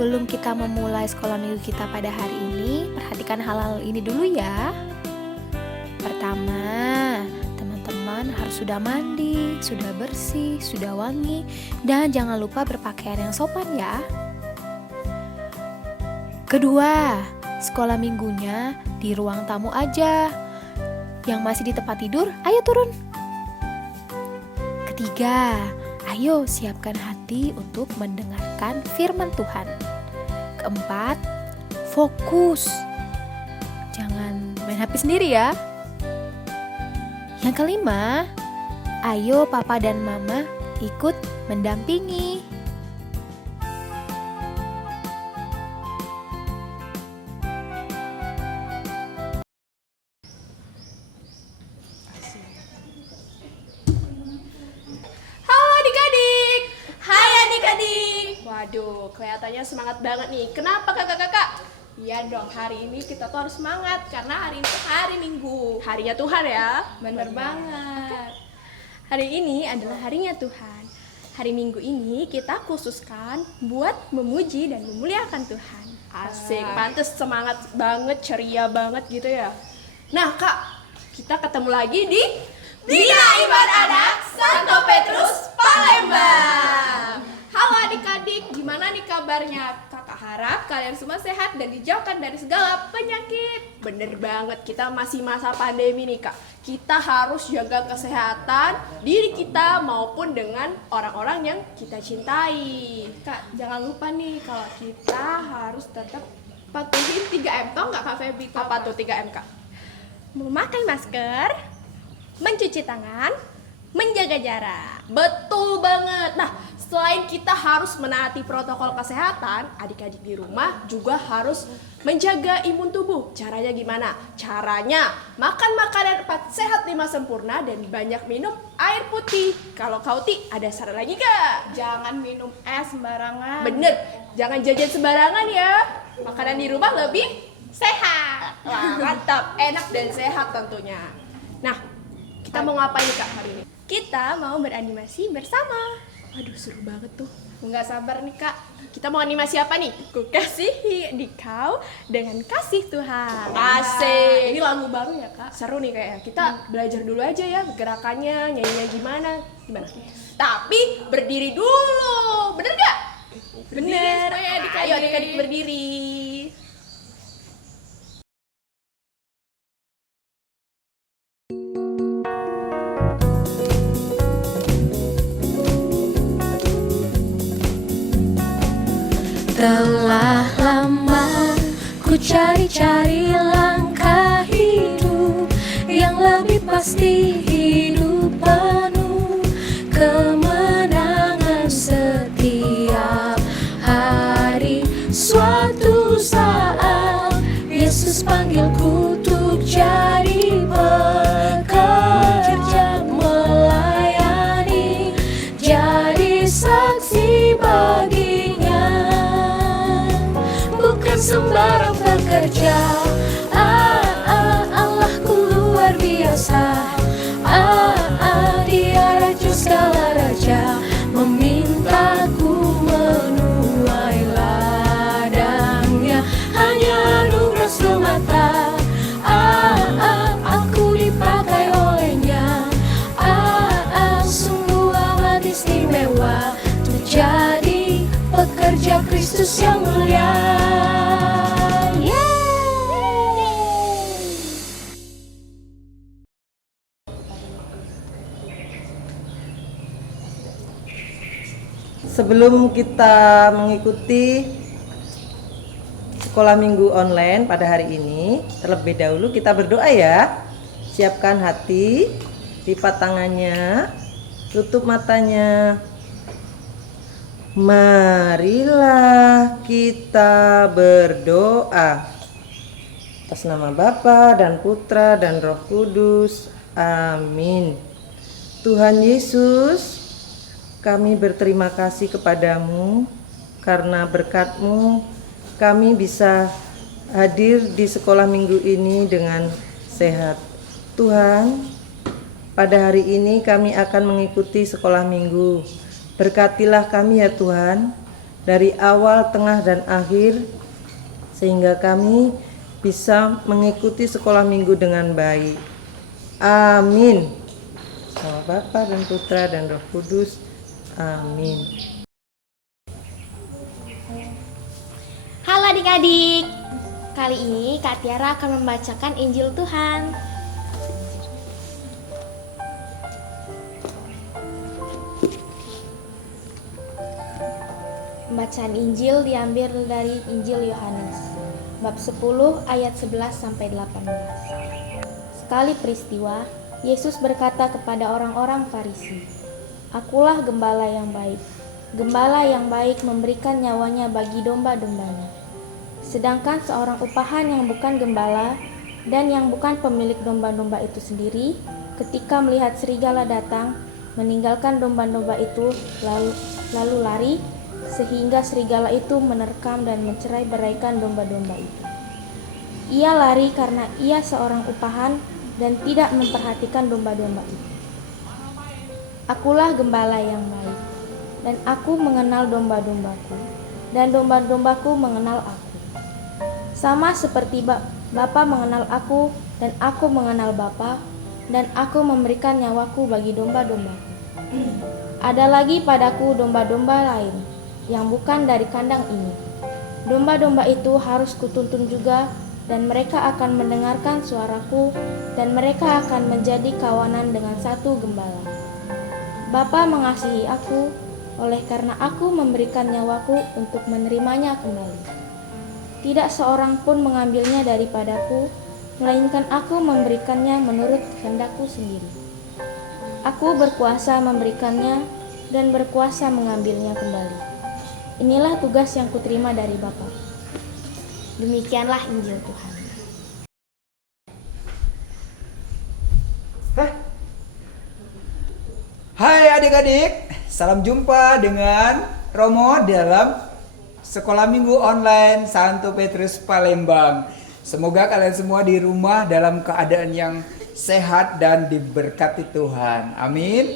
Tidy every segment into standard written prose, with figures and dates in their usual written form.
Sebelum kita memulai sekolah minggu kita pada hari ini, perhatikan hal-hal ini dulu ya. Pertama, teman-teman harus sudah mandi, sudah bersih, sudah wangi, dan jangan lupa berpakaian yang sopan ya. Kedua, sekolah minggunya di ruang tamu aja. Yang masih di tempat tidur, ayo turun. Ketiga, ayo siapkan hati untuk mendengarkan firman Tuhan. Keempat, fokus. Jangan main HP sendiri ya. Yang kelima, ayo papa dan mama ikut mendampingi. Waduh, kelihatannya semangat banget nih. Kenapa kakak-kakak? Iya dong, hari ini kita tuh harus semangat karena hari ini tuh hari Minggu. Harinya Tuhan ya. Bener banget. Hari ini adalah harinya Tuhan. Hari Minggu ini kita khususkan buat memuji dan memuliakan Tuhan. Asik, pantes semangat banget, ceria banget gitu ya. Nah kak, kita ketemu lagi di Bina Iman Anak Santo Petrus Palembang. Halo adik-adik, gimana nih kabarnya? Kakak harap kalian semua sehat dan dijauhkan dari segala penyakit. Bener banget, kita masih masa pandemi nih kak. Kita harus jaga kesehatan diri kita maupun dengan orang-orang yang kita cintai. Kak, jangan lupa nih kalau kita harus tetap patuhin 3M. Tau nggak Kak Feby? Apa tuh 3M kak? Memakai masker, mencuci tangan, menjaga jarak. Betul banget. Nah, selain kita harus menaati protokol kesehatan, adik-adik di rumah juga harus menjaga imun tubuh. Caranya gimana? Caranya makan makanan sehat 5 sempurna dan banyak minum air putih. Kalau Kauti ada saran lagi gak? Jangan minum es sembarangan. Bener, jangan jajan sembarangan ya. Makanan di rumah lebih sehat. Wah, mantap, enak dan sehat tentunya. Nah, kita mau ngapain nih kak hari ini? Kita mau beranimasi bersama. Aduh, seru banget tuh. Nggak sabar nih kak. Kita mau animasi apa nih? Ku kasihi di kau dengan kasih Tuhan. Asik. Ini lagu baru ya kak. Seru nih kayaknya. Kita belajar dulu aja ya gerakannya, nyanyinya gimana. Tapi berdiri dulu. Bener gak? Bener. Ayo adik-adik berdiri. Telah lama ku cari-cari langkah hidup yang lebih pasti, hidup penuh kemenangan setiap hari. Suatu saat Yesus panggilku untuk jadi pekerja, melayani, jadi saksi baginya. Sembarang pekerja, Allahku luar biasa. Dia raja segala raja, memintaku menuai ladangnya. Hanya anugerah semata, aku dipakai olehnya. Sungguh amat istimewa untuk jadi pekerja Kristus yang mulia. Sebelum kita mengikuti sekolah minggu online pada hari ini, terlebih dahulu kita berdoa ya. Siapkan hati, lipat tangannya, tutup matanya. Marilah kita berdoa. Atas nama Bapa dan Putra dan Roh Kudus. Amin. Tuhan Yesus, kami berterima kasih kepadamu karena berkat-Mu kami bisa hadir di sekolah minggu ini dengan sehat. Tuhan, pada hari ini kami akan mengikuti sekolah minggu. Berkatilah kami ya Tuhan, dari awal, tengah, dan akhir, sehingga kami bisa mengikuti sekolah minggu dengan baik. Amin. Nama Bapa dan Putra dan Roh Kudus. Amin. Halo adik-adik, kali ini Kak Tiara akan membacakan Injil Tuhan. Pembacaan Injil diambil dari Injil Yohanes, bab 10 ayat 11 sampai 18. Sekali peristiwa, Yesus berkata kepada orang-orang Farisi, "Akulah gembala yang baik. Gembala yang baik memberikan nyawanya bagi domba-dombanya. Sedangkan seorang upahan yang bukan gembala dan yang bukan pemilik domba-domba itu sendiri, ketika melihat serigala datang, meninggalkan domba-domba itu lalu lari, sehingga serigala itu menerkam dan mencerai-beraikan domba-domba itu. Ia lari karena ia seorang upahan dan tidak memperhatikan domba-domba itu. Akulah gembala yang baik, dan aku mengenal domba-dombaku, dan domba-dombaku mengenal aku. Sama seperti Bapa mengenal aku, dan aku mengenal Bapa, dan aku memberikan nyawaku bagi domba-dombaku. Ada lagi padaku domba-domba lain, yang bukan dari kandang ini. Domba-domba itu harus kutuntun juga, dan mereka akan mendengarkan suaraku, dan mereka akan menjadi kawanan dengan satu gembala. Bapa mengasihi aku, oleh karena aku memberikan nyawaku untuk menerimanya kembali. Tidak seorang pun mengambilnya daripadaku, melainkan aku memberikannya menurut kehendakku sendiri. Aku berkuasa memberikannya dan berkuasa mengambilnya kembali. Inilah tugas yang kuterima dari Bapa." Demikianlah Injil Tuhan. Hai adik-adik, salam jumpa dengan Romo dalam Sekolah Minggu Online Santo Petrus Palembang. Semoga kalian semua di rumah dalam keadaan yang sehat dan diberkati Tuhan. Amin.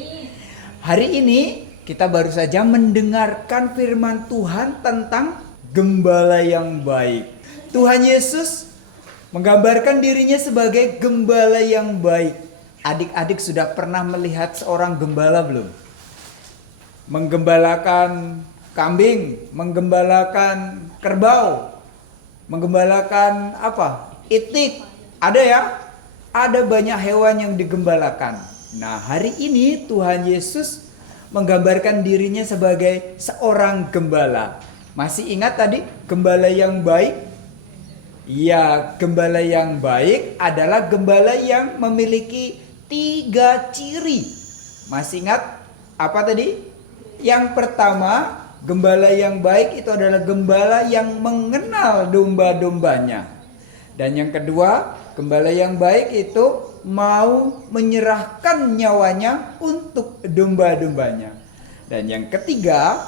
Hari ini kita baru saja mendengarkan firman Tuhan tentang gembala yang baik. Tuhan Yesus menggambarkan dirinya sebagai gembala yang baik. Adik-adik sudah pernah melihat seorang gembala belum? Menggembalakan kambing, menggembalakan kerbau, menggembalakan apa? Itik. Ada ya? Ada banyak hewan yang digembalakan. Nah, hari ini Tuhan Yesus menggambarkan dirinya sebagai seorang gembala. Masih ingat tadi gembala yang baik? Ya, gembala yang baik adalah gembala yang memiliki 3 ciri. Masih ingat apa tadi? Yang pertama, gembala yang baik itu adalah gembala yang mengenal domba-dombanya. Dan yang kedua, gembala yang baik itu mau menyerahkan nyawanya untuk domba-dombanya. Dan yang ketiga,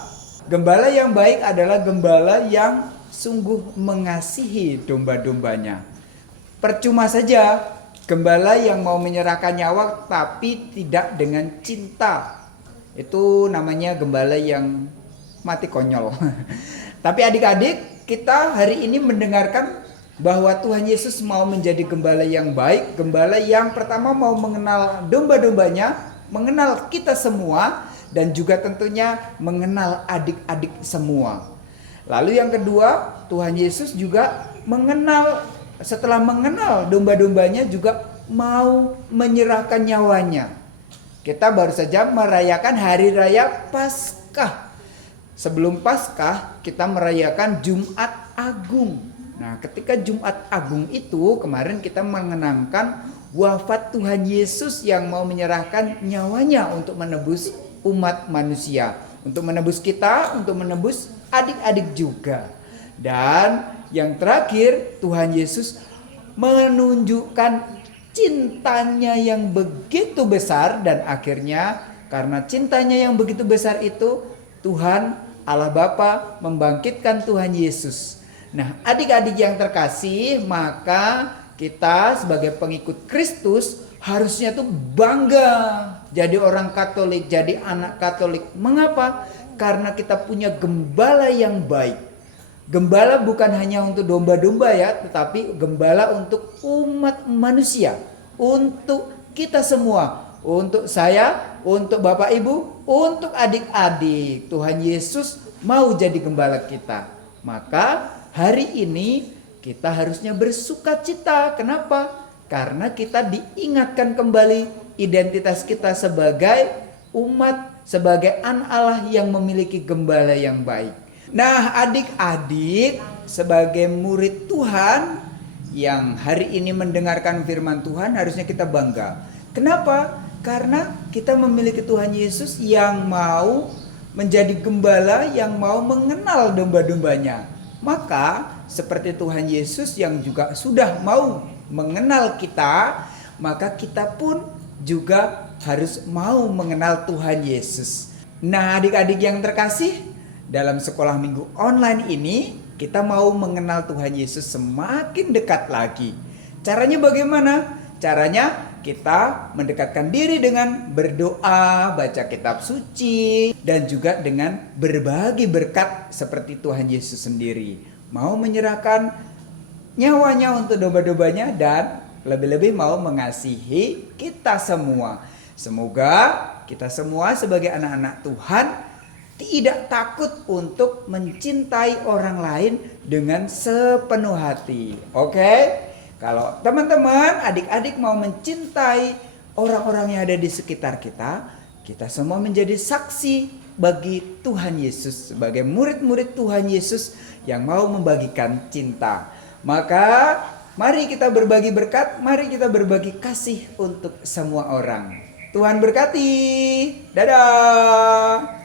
gembala yang baik adalah gembala yang sungguh mengasihi domba-dombanya. Percuma saja gembala yang mau menyerahkan nyawa tapi tidak dengan cinta. Itu namanya gembala yang mati konyol. Tapi adik-adik, kita hari ini mendengarkan bahwa Tuhan Yesus mau menjadi gembala yang baik, gembala yang pertama mau mengenal domba-dombanya, mengenal kita semua, dan juga tentunya mengenal adik-adik semua. Lalu yang kedua, Tuhan Yesus juga setelah mengenal domba-dombanya juga mau menyerahkan nyawanya. Kita baru saja merayakan hari raya Paskah. Sebelum Paskah kita merayakan Jumat Agung. Nah, ketika Jumat Agung itu kemarin kita mengenangkan wafat Tuhan Yesus yang mau menyerahkan nyawanya untuk menebus umat manusia, untuk menebus kita, untuk menebus adik-adik juga. Dan yang terakhir, Tuhan Yesus menunjukkan cintanya yang begitu besar, dan akhirnya karena cintanya yang begitu besar itu Tuhan Allah Bapa membangkitkan Tuhan Yesus. Nah, adik-adik yang terkasih, maka kita sebagai pengikut Kristus harusnya tuh bangga jadi orang Katolik, jadi anak Katolik. Mengapa? Karena kita punya gembala yang baik. Gembala bukan hanya untuk domba-domba ya, tetapi gembala untuk umat manusia, untuk kita semua, untuk saya, untuk Bapak Ibu, untuk adik-adik. Tuhan Yesus mau jadi gembala kita. Maka hari ini kita harusnya bersuka cita. Kenapa? Karena kita diingatkan kembali identitas kita sebagai umat, sebagai anak Allah yang memiliki gembala yang baik. Nah, adik-adik sebagai murid Tuhan yang hari ini mendengarkan firman Tuhan, harusnya kita bangga. Kenapa? Karena kita memiliki Tuhan Yesus yang mau menjadi gembala, yang mau mengenal domba-dombanya. Maka seperti Tuhan Yesus yang juga sudah mau mengenal kita, maka kita pun juga harus mau mengenal Tuhan Yesus. Nah, adik-adik yang terkasih, dalam sekolah minggu online ini kita mau mengenal Tuhan Yesus semakin dekat lagi. Caranya bagaimana? Caranya kita mendekatkan diri dengan berdoa, baca kitab suci, dan juga dengan berbagi berkat seperti Tuhan Yesus sendiri. Mau menyerahkan nyawanya untuk domba-dombanya dan lebih-lebih mau mengasihi kita semua. Semoga kita semua sebagai anak-anak Tuhan tidak takut untuk mencintai orang lain dengan sepenuh hati. Oke? Kalau teman-teman, adik-adik mau mencintai orang-orang yang ada di sekitar kita, kita semua menjadi saksi bagi Tuhan Yesus, sebagai murid-murid Tuhan Yesus yang mau membagikan cinta. Maka mari kita berbagi berkat, mari kita berbagi kasih untuk semua orang. Tuhan berkati. Dadah.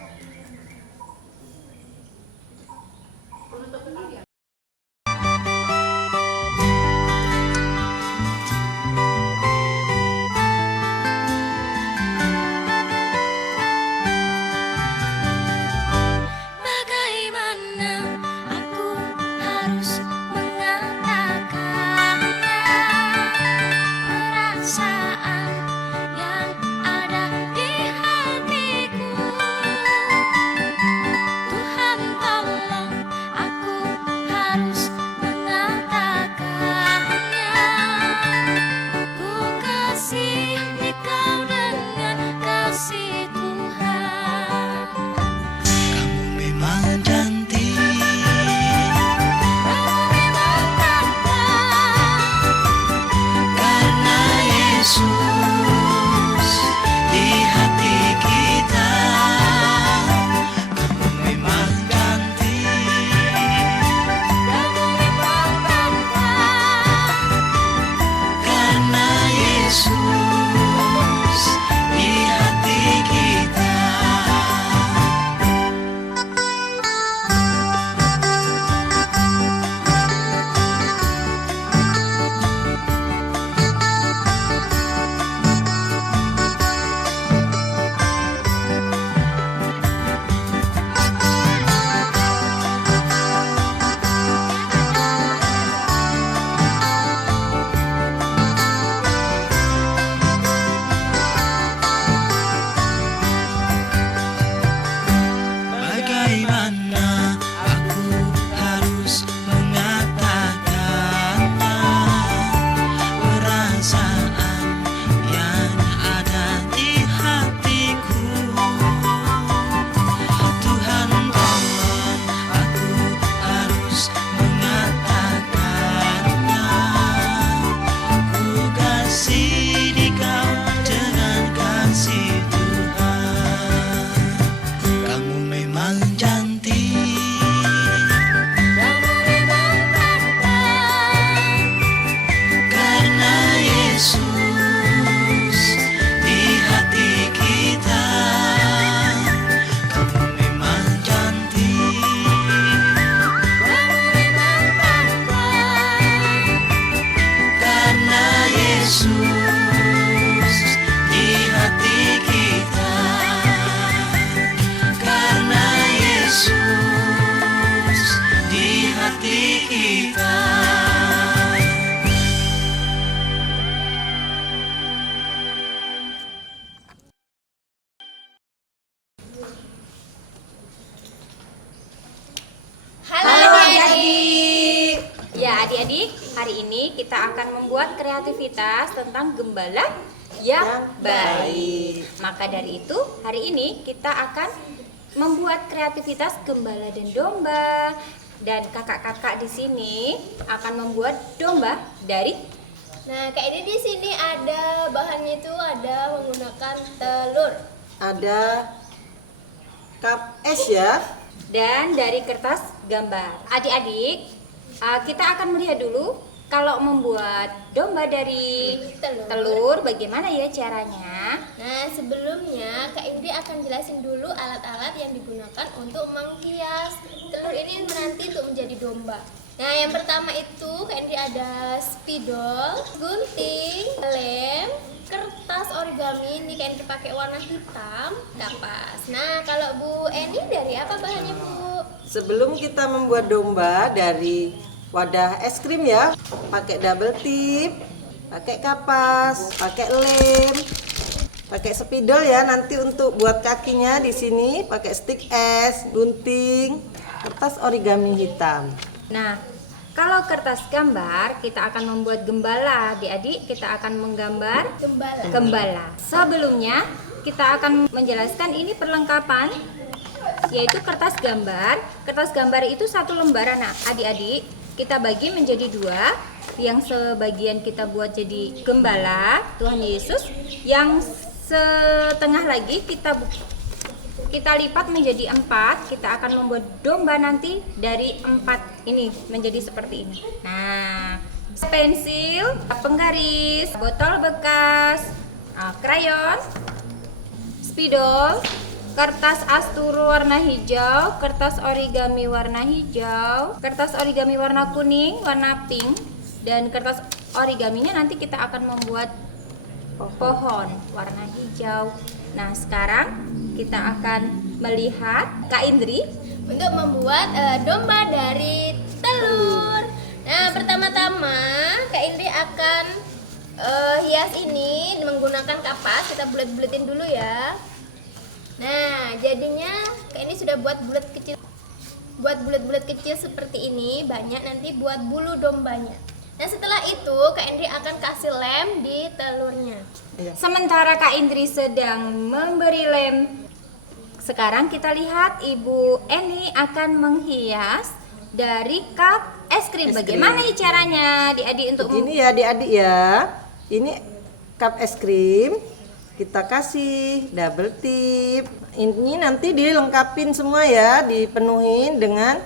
Bagaimana aku harus mengatakannya, perasaan yang ada di hatiku. Adik-adik, hari ini kita akan membuat kreativitas tentang gembala yang baik. Maka dari itu, hari ini kita akan membuat kreativitas gembala dan domba. Dan kakak-kakak di sini akan membuat domba dari. Nah, Kak ini di sini ada bahannya itu ada menggunakan telur. Ada cup es ya. Dan dari kertas gambar. Adik-adik, kita akan melihat dulu kalau membuat domba dari telur bagaimana ya caranya. Nah, sebelumnya Kak Indri akan jelasin dulu alat-alat yang digunakan untuk menghias telur ini nanti untuk menjadi domba. Nah, yang pertama itu Kak Indri ada spidol, gunting, lem, kertas origami. Ini Kak Indri pakai warna hitam, kapas. Nah, kalau Bu Eni dari apa bahannya, Bu? Sebelum kita membuat domba dari wadah es krim ya, pakai double tip, pakai kapas, pakai lem, pakai spidol ya. Nanti untuk buat kakinya di sini pakai stick es, gunting, kertas origami hitam. Nah, kalau kertas gambar kita akan membuat gembala. Adik-adik, kita akan menggambar gembala. Sebelumnya kita akan menjelaskan ini perlengkapan, yaitu kertas gambar. Kertas gambar itu satu lembaran. Nah, adik-adik, kita bagi menjadi dua. Yang sebagian kita buat jadi gembala Tuhan Yesus, yang setengah lagi kita lipat menjadi 4. Kita akan membuat domba nanti dari 4 ini menjadi seperti ini. Nah, pensil, penggaris, botol bekas, krayon, spidol, kertas astur warna hijau, kertas origami warna hijau, kertas origami warna kuning, warna pink, dan kertas origaminya nanti kita akan membuat pohon warna hijau. Nah, sekarang kita akan melihat Kak Indri untuk membuat domba dari telur. Nah, pertama-tama Kak Indri akan hias ini menggunakan kapas. Kita bulet-buletin dulu ya. Nah, jadinya Kak Indri sudah buat bulet kecil seperti ini. Banyak nanti buat bulu dombanya. Nah, setelah itu Kak Indri akan kasih lem di telurnya. Sementara Kak Indri sedang memberi lem, sekarang kita lihat Ibu Eni akan menghias dari cup es krim. Bagaimana nih caranya, adik-adik, untuk Ini ya adik-adik ya. Ini cup es krim. Kita kasih double tip. Ini nanti dilengkapin semua ya, dipenuhin dengan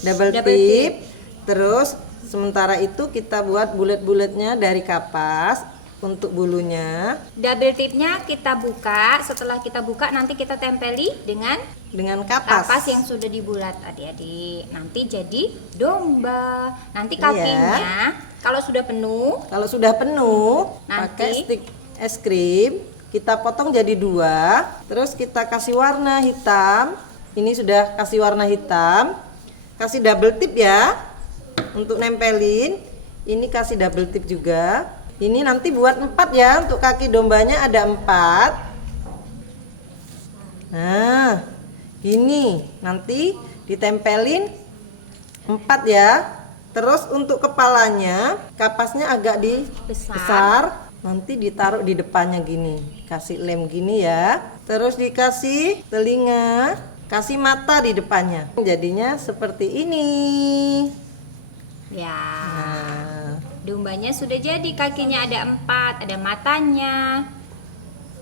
double tip. Terus sementara itu kita buat bulet-buletnya dari kapas untuk bulunya. double tipnya kita buka. Setelah kita buka nanti kita tempeli dengan kapas yang sudah dibulat, adik-adik. Nanti jadi domba. Nanti kakinya kalau sudah penuh pakai stick es krim kita potong jadi 2. Terus kita kasih warna hitam. Ini sudah kasih warna hitam. Kasih double tip ya untuk nempelin. Ini kasih double tip juga. Ini nanti buat 4 ya, untuk kaki dombanya ada 4. Nah, ini nanti ditempelin 4 ya. Terus untuk kepalanya, kapasnya agak besar. Nanti ditaruh di depannya gini. Kasih lem gini ya. Terus dikasih telinga, kasih mata di depannya. Jadinya seperti ini. Ya, dombanya sudah jadi, kakinya ada 4, ada matanya.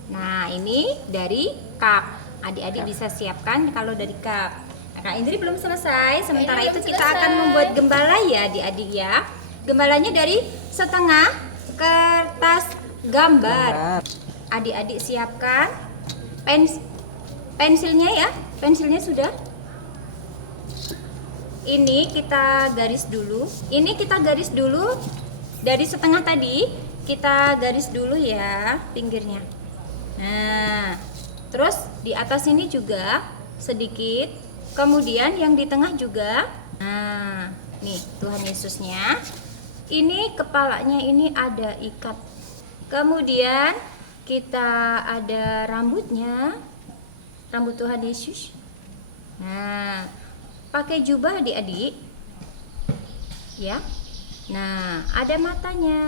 Nah, ini dari cup. Adik-adik bisa siapkan kalau dari cup. Nah, Kak Indri belum selesai. Sementara itu kita akan membuat gembala ya, adik-adik ya. Gembalanya dari setengah kertas gambar. Adik-adik siapkan pensilnya ya. Pensilnya sudah. Ini kita garis dulu. Dari setengah tadi kita garis dulu ya pinggirnya. Nah, terus di atas ini juga sedikit. Kemudian yang di tengah juga. Nah, nih Tuhan Yesusnya. Ini kepalanya ini ada ikat. Kemudian kita ada rambutnya. Rambut Tuhan Yesus. Nah, pakai jubah adik-adik ya. Nah, ada matanya.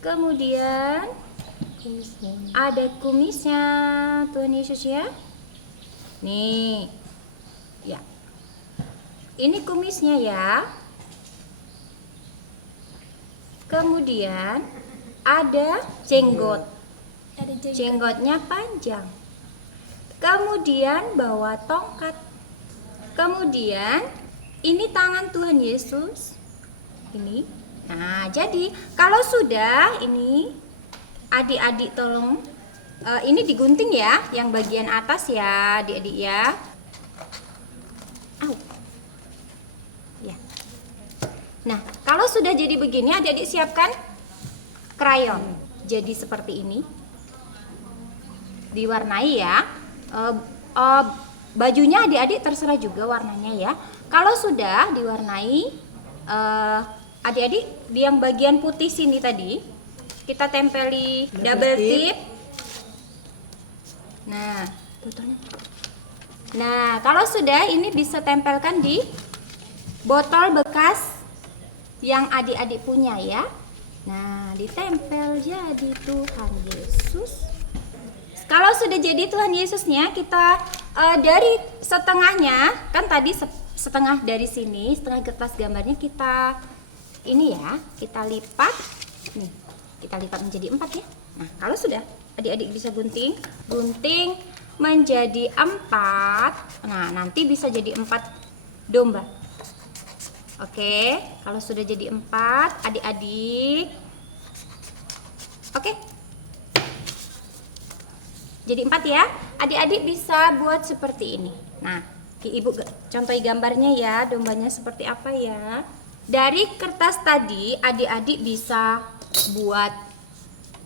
Kemudian ada kumisnya, Tuhan Yesus ya. Nih. Ya. Ini kumisnya ya. Kemudian ada jenggot. Jenggotnya panjang. Kemudian bawa tongkat. Kemudian ini tangan Tuhan Yesus. Ini. Nah, jadi kalau sudah ini adik-adik tolong ini digunting ya, yang bagian atas ya, adik-adik ya. Au. Ya. Nah, kalau sudah jadi begini, adik-adik siapkan krayon. Jadi seperti ini. Diwarnai ya. Bajunya adik-adik terserah juga warnanya ya. Kalau sudah diwarnai, adik-adik di yang bagian putih sini tadi kita tempeli double tip. Nah, kalau sudah ini bisa tempelkan di botol bekas yang adik-adik punya ya. Nah, ditempel jadi Tuhan Yesus. Kalau sudah jadi Tuhan Yesusnya, kita dari setengahnya, kan tadi setengah dari sini, setengah kertas gambarnya kita ini ya, kita lipat. Nih, kita lipat menjadi 4 ya. Nah, kalau sudah, adik-adik bisa gunting menjadi 4. Nah, nanti bisa jadi 4 domba. Oke, kalau sudah jadi 4, adik-adik. Oke. Jadi 4 ya. Adik-adik bisa buat seperti ini. Nah, Ibu contohi gambarnya ya, dombanya seperti apa ya. Dari kertas tadi, adik-adik bisa buat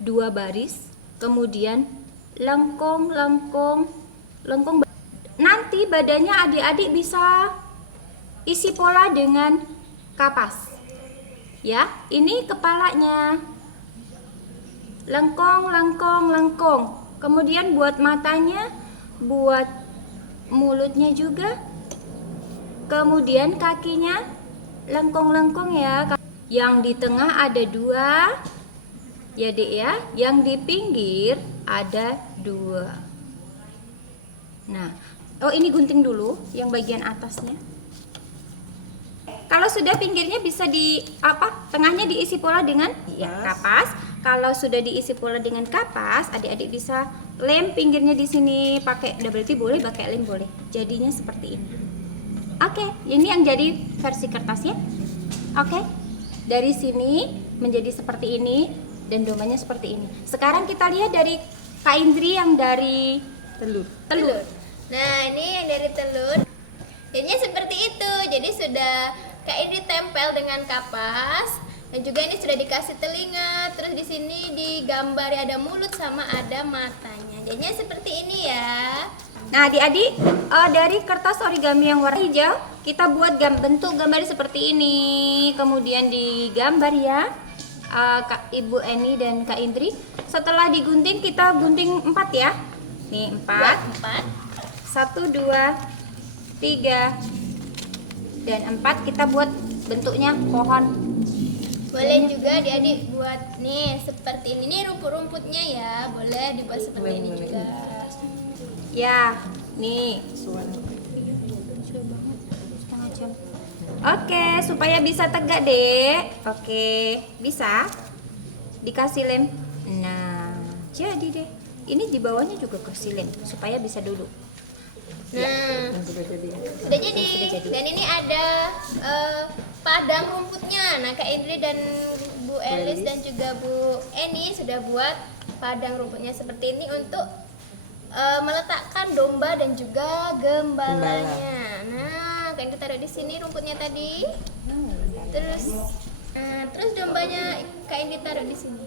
2 baris, kemudian lengkung. Nanti badannya adik-adik bisa isi pola dengan kapas. Ya, ini kepalanya. Lengkung. Kemudian buat matanya, buat mulutnya juga. Kemudian kakinya lengkung ya. Yang di tengah ada 2. Ya, Dek ya. Yang di pinggir ada 2. Nah, ini gunting dulu yang bagian atasnya. Kalau sudah pinggirnya bisa tengahnya diisi pola dengan kapas. Kalau sudah diisi pola dengan kapas, adik-adik bisa lem pinggirnya di sini, pakai double tip boleh, pakai lem boleh. Jadinya seperti ini. Oke, ini yang jadi versi kertasnya. Oke. Dari sini menjadi seperti ini dan dombanya seperti ini. Sekarang kita lihat dari Kak Indri yang dari telur. Nah, ini yang dari telur. Jadinya seperti itu. Jadi sudah Kak Indri tempel dengan kapas. Dan juga ini sudah dikasih telinga. Terus di sini digambari ada mulut sama ada matanya. Jadinya seperti ini ya. Nah, adik-adik, dari kertas origami yang warna hijau, kita buat bentuk gambar seperti ini. Kemudian digambar ya, Kak Ibu Eni dan Kak Indri. Setelah digunting, kita gunting 4 ya. Nih, 4. 1, 2, 3, dan 4. Kita buat bentuknya pohon. Boleh juga adik-adik buat nih seperti ini. Ini rumput-rumputnya ya. Boleh dibuat seperti ini juga. Ya, nih. Oke, supaya bisa tegak, Dek. Oke, bisa. Dikasih lem. Nah, jadi deh. Ini di bawahnya juga kasih lem supaya bisa duduk. Nah, sudah jadi. Dan ini ada padang rumputnya. Nah, Kak Indri dan Bu Elis dan juga Bu Eni sudah buat padang rumputnya seperti ini untuk meletakkan domba dan juga gembalanya. Nah, Kak Indri taruh di sini rumputnya tadi. Terus dombanya Kak Indri taruh di sini.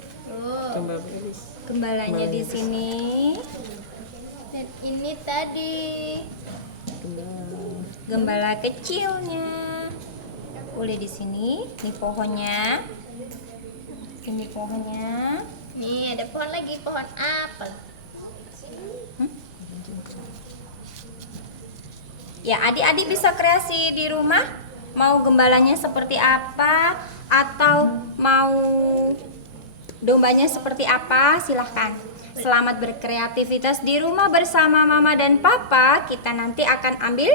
Gembalanya di sini. Dan ini tadi gembala kecilnya. Boleh di sini. Ini pohonnya. Ini pohonnya. Nih ada pohon lagi, pohon apel. Ya, adik-adik bisa kreasi di rumah. Mau gembalanya seperti apa atau mau dombanya seperti apa? Silahkan. Selamat berkreativitas di rumah bersama Mama dan Papa. Kita nanti akan ambil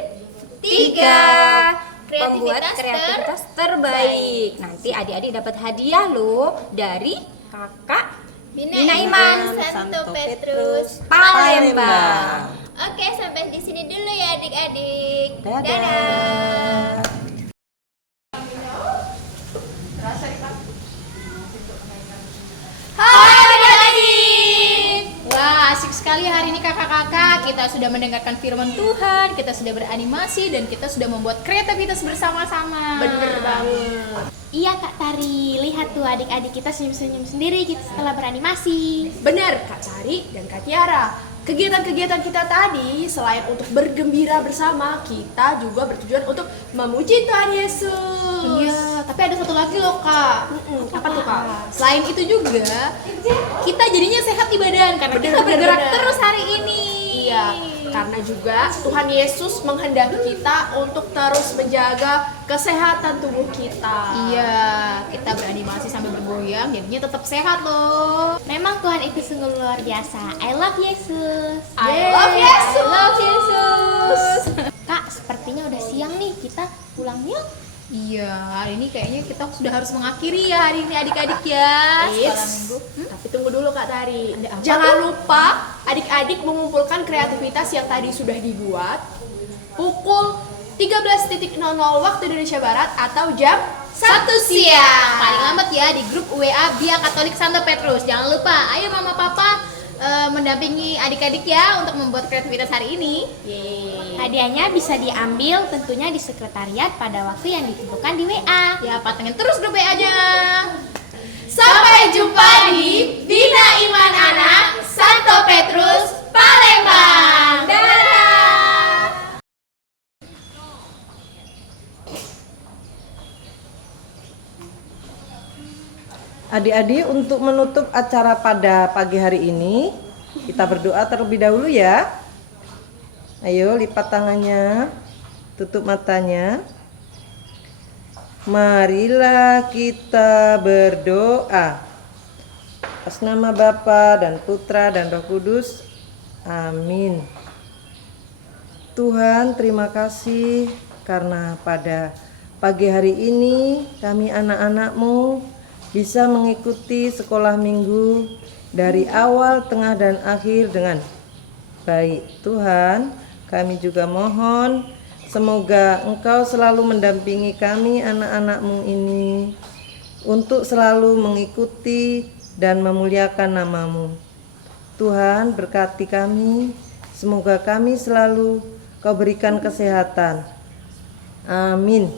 3 pembuat kreativitas terbaik. Nanti adik-adik dapat hadiah loh dari kakak Bina Iman Santo Petrus Palembang. Oke, sampai di sini dulu ya adik-adik. Dadah. Hai adik-adik. Wah, asik sekali hari ini kakak-kakak. Kita sudah mendengarkan firman Tuhan, kita sudah beranimasi, dan kita sudah membuat kreativitas bersama-sama. Bener banget. Iya Kak Tari, lihat tuh adik-adik kita senyum-senyum sendiri setelah beranimasi. Bener Kak Tari dan Kak Tiara. Kegiatan-kegiatan kita tadi selain untuk bergembira bersama, kita juga bertujuan untuk memuji Tuhan Yesus. Iya, tapi ada satu lagi loh kak. Apa tuh Kak? Selain itu juga, kita jadinya sehat di badan karena kita Bener, bergerak bener. terus hari ini. Iya, karena juga Tuhan Yesus menghendaki kita untuk terus menjaga kesehatan tubuh kita. Iya, kita beranimasi sambil bergoyang, jadinya tetap sehat loh. Memang Tuhan itu sungguh luar biasa. I love Yesus. I love Yesus. I love Yesus. Kak, sepertinya udah siang nih. Kita pulang yuk. Iya, hari ini kayaknya kita sudah harus mengakhiri ya hari ini adik-adik ya. Sekolah Eits, minggu. tapi tunggu dulu Kak Tari. Ada apa Jangan lupa adik-adik mengumpulkan kreativitas yang tadi sudah dibuat pukul 13.00 waktu Indonesia Barat atau jam 1 siang. Paling lambat ya di grup WA Bia Katolik Santo Petrus. Jangan lupa, ayo mama papa mendampingi adik-adik ya untuk membuat kreativitas hari ini. Hadiahnya bisa diambil tentunya di sekretariat pada waktu yang ditentukan di WA. Ya, patengin terus grup WA-nya. Sampai jumpa di Bina Iman Anak Santo Petrus Palembang. Dadah. Adik-adik, untuk menutup acara pada pagi hari ini, kita berdoa terlebih dahulu ya. Ayo lipat tangannya, tutup matanya. Marilah kita berdoa. Atas nama Bapa dan Putra dan Roh Kudus. Amin. Tuhan, terima kasih karena pada pagi hari ini kami anak-anak-Mu bisa mengikuti sekolah minggu dari awal, tengah, dan akhir dengan baik. Tuhan, kami juga mohon semoga Engkau selalu mendampingi kami anak-anak-Mu ini untuk selalu mengikuti dan memuliakan nama-Mu. Tuhan, berkati kami, semoga kami selalu Kau berikan kesehatan. Amin.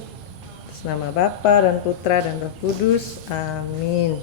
Atas nama Bapa dan Putra dan Roh Kudus. Amin.